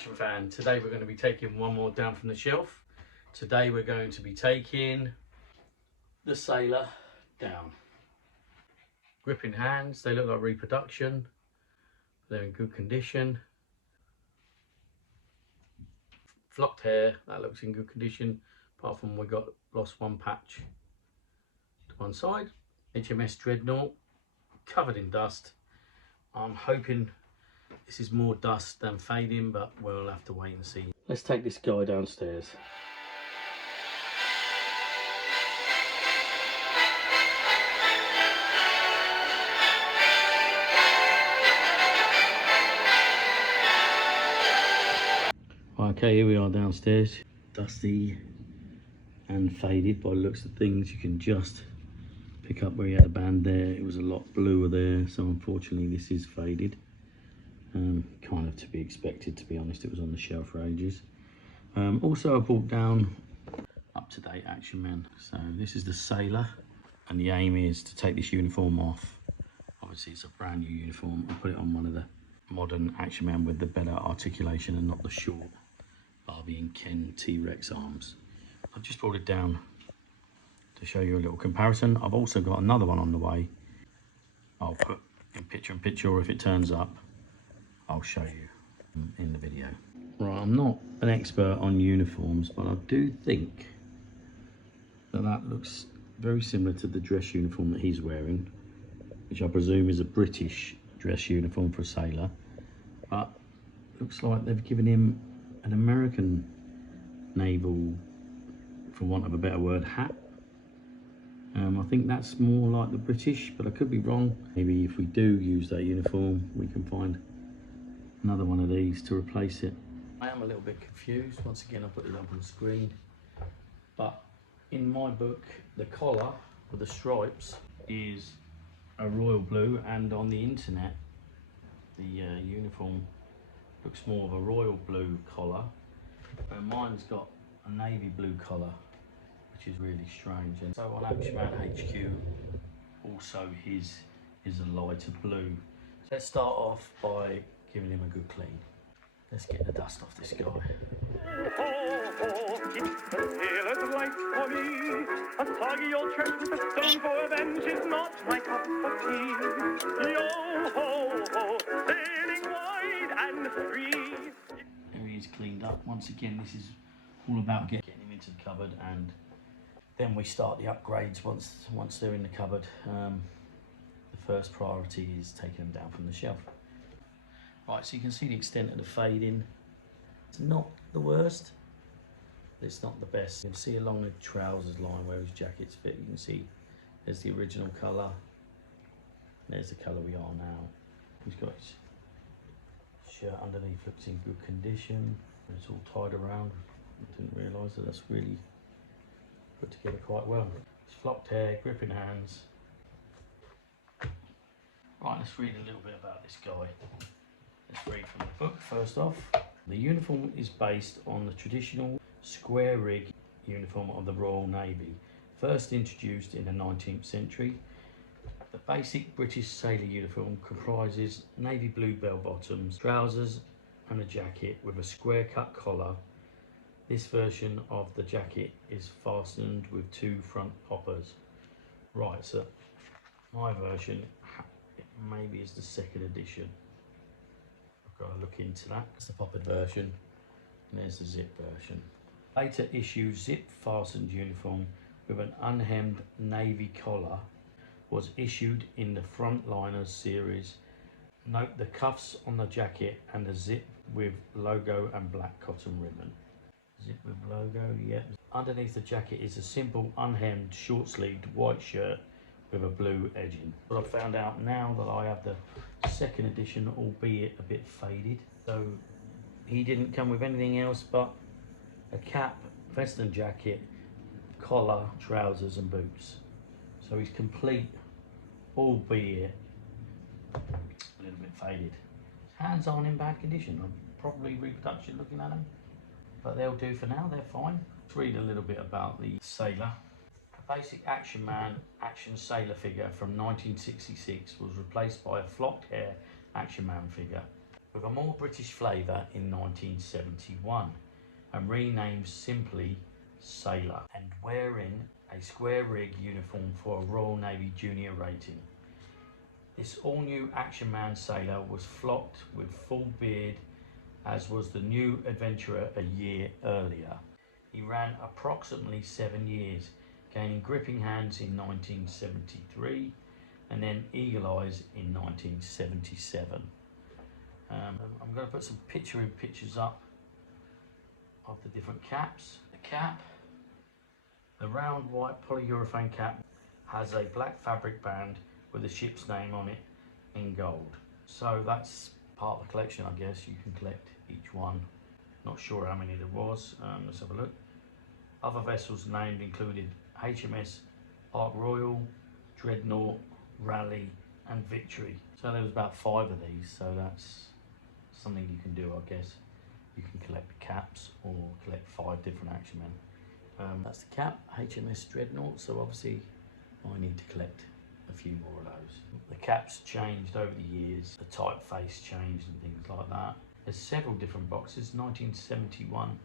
Action fan. Today we're going to be taking one more down from the shelf. Today we're going to be taking the Sailor down. Gripping hands, they look like reproduction. They're in good condition. Flocked hair, that looks in good condition, apart from we got lost one patch to one side. HMS Dreadnought, covered in dust. I'm hoping this is more dust than fading, but we'll have to wait and see. Let's take this guy downstairs. Okay, here we are downstairs. Dusty and faded by the looks of things. You can just pick up where you had a band there. It was a lot bluer there, so unfortunately this is faded. Kind of to be expected, to be honest. It was on the shelf for ages. Also, I brought down up-to-date Action Man. So this is the Sailor, and the aim is to take this uniform off. Obviously it's a brand new uniform. I'll put it on one of the modern Action Man with the better articulation and not the short Barbie and Ken T-Rex arms. I've just brought it down to show you a little comparison. I've also got another one on the way. I'll put in picture, or if it turns up, I'll show you in the video. Right, I'm not an expert on uniforms, but I do think that that looks very similar to the dress uniform that he's wearing, which I presume is a British dress uniform for a sailor. But looks like they've given him an American naval, for want of a better word, hat. I think that's more like the British, but I could be wrong. Maybe if we do use that uniform, we can find another one of these to replace it. I am a little bit confused. Once again, I'll put it up on the screen. But in my book, the collar with the stripes is a royal blue, and on the internet, the uniform looks more of a royal blue collar. Mine's got a navy blue collar, which is really strange. And so on Action Man HQ, also his is a lighter blue. So let's start off by giving him a good clean. Let's get the dust off this guy. Keeps the sailor's life for me. A soggy old church with a stone for a bench is not my cup of tea. Yo ho ho, sailing wide and free. There he is, cleaned up. Once again, this is all about getting him into the cupboard, and then we start the upgrades once they're in the cupboard. The first priority is taking them down from the shelf. Right, so you can see the extent of the fading. It's not the worst, but it's not the best. You can see along the trousers line where his jacket's fit, you can see there's the original colour. There's the colour we are now. He's got his shirt underneath, looks in good condition. It's all tied around. I didn't realise that that's really put together quite well. It's flocked hair, gripping hands. Right, let's read a little bit about this guy. Let's read from the book first off. The uniform is based on the traditional square rig uniform of the Royal Navy, first introduced in the 19th century. The basic British sailor uniform comprises navy blue bell bottoms, trousers and a jacket with a square cut collar. This version of the jacket is fastened with two front poppers. Right, so my version maybe is the second edition. Got to look into that. It's the poppered version, and there's the zip version. Later issue zip fastened uniform with an unhemmed navy collar was issued in the Frontliners series. Note the cuffs on the jacket and the zip with logo and black cotton ribbon. Zip with logo, yeah. Underneath the jacket is a simple unhemmed short sleeved white shirt with a blue edging. But I found out now that I have the second edition, albeit a bit faded. So he didn't come with anything else but a cap, vest and jacket, collar, trousers and boots. So he's complete, albeit a little bit faded. His hands aren't in bad condition. I'm probably reproduction looking at them, but they'll do for now, they're fine. Let's read a little bit about the Sailor. Basic Action Man action sailor figure from 1966 was replaced by a flocked hair Action Man figure. with a more British flavour in 1971 and renamed simply Sailor, and wearing a square rig uniform for a Royal Navy junior rating. This all-new Action Man Sailor was flocked with full beard, as was the new adventurer a year earlier. He ran approximately 7 years, gaining gripping hands in 1973 and then eagle eyes in 1977. I'm going to put some pictures up of the different caps. The cap, the round white polyurethane cap, has a black fabric band with the ship's name on it in gold. So that's part of the collection, I guess. You can collect each one. Not sure how many there was. Let's have a look. Other vessels named included HMS Ark Royal, Dreadnought, Raleigh and Victory. So there was about 5 of these, so that's something you can do, I guess. You can collect the caps or collect 5 different Action Men. That's the cap, HMS Dreadnought, so obviously I need to collect a few more of those. The caps changed over the years, the typeface changed and things like that. There's several different boxes, 1971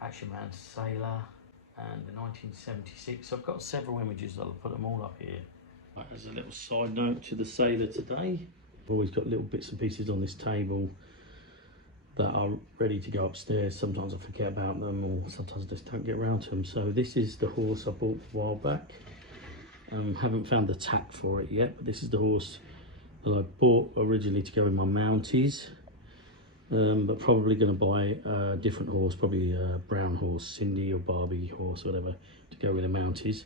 Action Man Sailor and the 1976. I've got several images, I'll put them all up here. Right, as a little side note to the Sailor today, I've always got little bits and pieces on this table that are ready to go upstairs. Sometimes I forget about them or sometimes I just don't get around to them. So this is the horse I bought a while back. Haven't found the tack for it yet, but this is the horse that I bought originally to go in my Mounties, but probably going to buy a different horse, probably a brown horse, Cindy or Barbie horse, whatever, to go with the Mounties.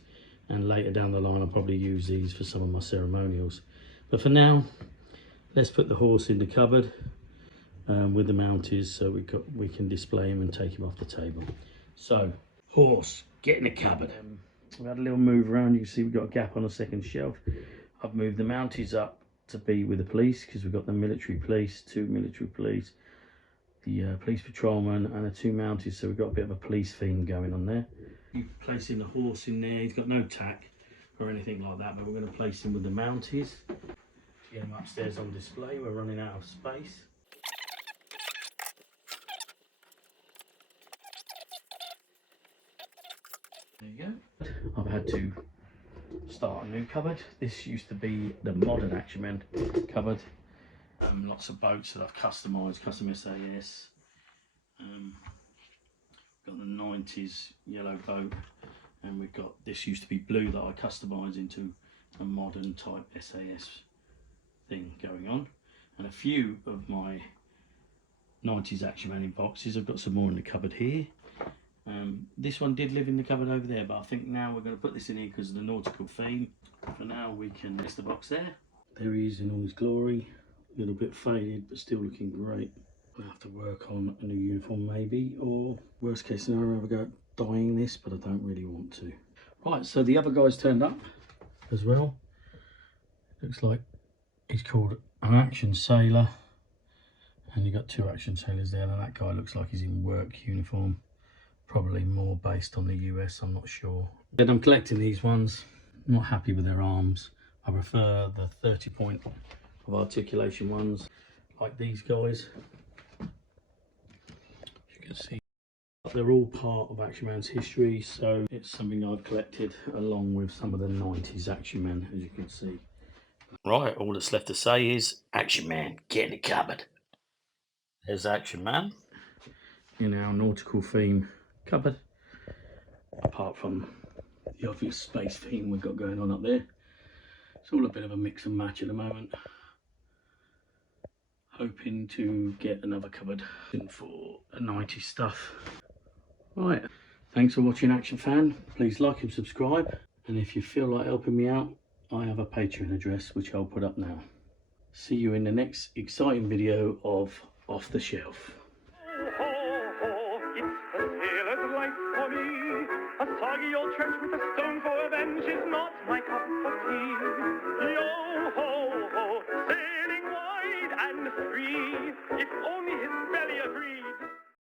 And later down the line I'll probably use these for some of my ceremonials. But for now, let's put the horse in the cupboard with the Mounties so we can display him and take him off the table. So, horse, get in the cupboard. We've had a little move around. You can see we've got a gap on the second shelf. I've moved the Mounties up to be with the police because we've got the military police, 2 military police, the police patrolman and the 2 Mounties, so we've got a bit of a police theme going on there. You're placing the horse in there. He's got no tack or anything like that, but we're going to place him with the Mounties to get him upstairs on display. We're running out of space. There you go. I've had to start a new cupboard. This used to be the modern Action Men cupboard. Lots of boats that I've customised, custom SAS. Got the 90s yellow boat, and we've got, this used to be blue that I customised into a modern type SAS thing going on. And a few of my 90s Action Man in boxes. I've got some more in the cupboard here. This one did live in the cupboard over there, but I think now we're going to put this in here because of the nautical theme. For now we can list the box there. There he is in all his glory. A little bit faded but still looking great. I'll have to work on a new uniform maybe, or worst case scenario, have a go at dyeing this, but I don't really want to. Right, so the other guy's turned up as well. Looks like he's called an Action Sailor, and you've got 2 Action Sailors there, and that guy looks like he's in work uniform. Probably more based on the US, I'm not sure. Then I'm collecting these ones. I'm not happy with their arms. I prefer the 30 point of articulation ones, like these guys. You can see they're all part of Action Man's history, so it's something I've collected along with some of the 90s Action Men, as you can see. Right, all that's left to say is Action Man, get in the cupboard. There's Action Man in our nautical theme cupboard, apart from the obvious space theme we've got going on up there. It's all a bit of a mix and match at the moment. Hoping to get another cupboard in for the 90s stuff. Right, thanks for watching, Action Fan. Please like and subscribe, and if you feel like helping me out, I have a Patreon address which I'll put up now. See you in the next exciting video of Off the Shelf. A soggy old trench with a stone for revenge is not my cup of tea. Yo ho ho, sailing wide and free, if only his belly agreed.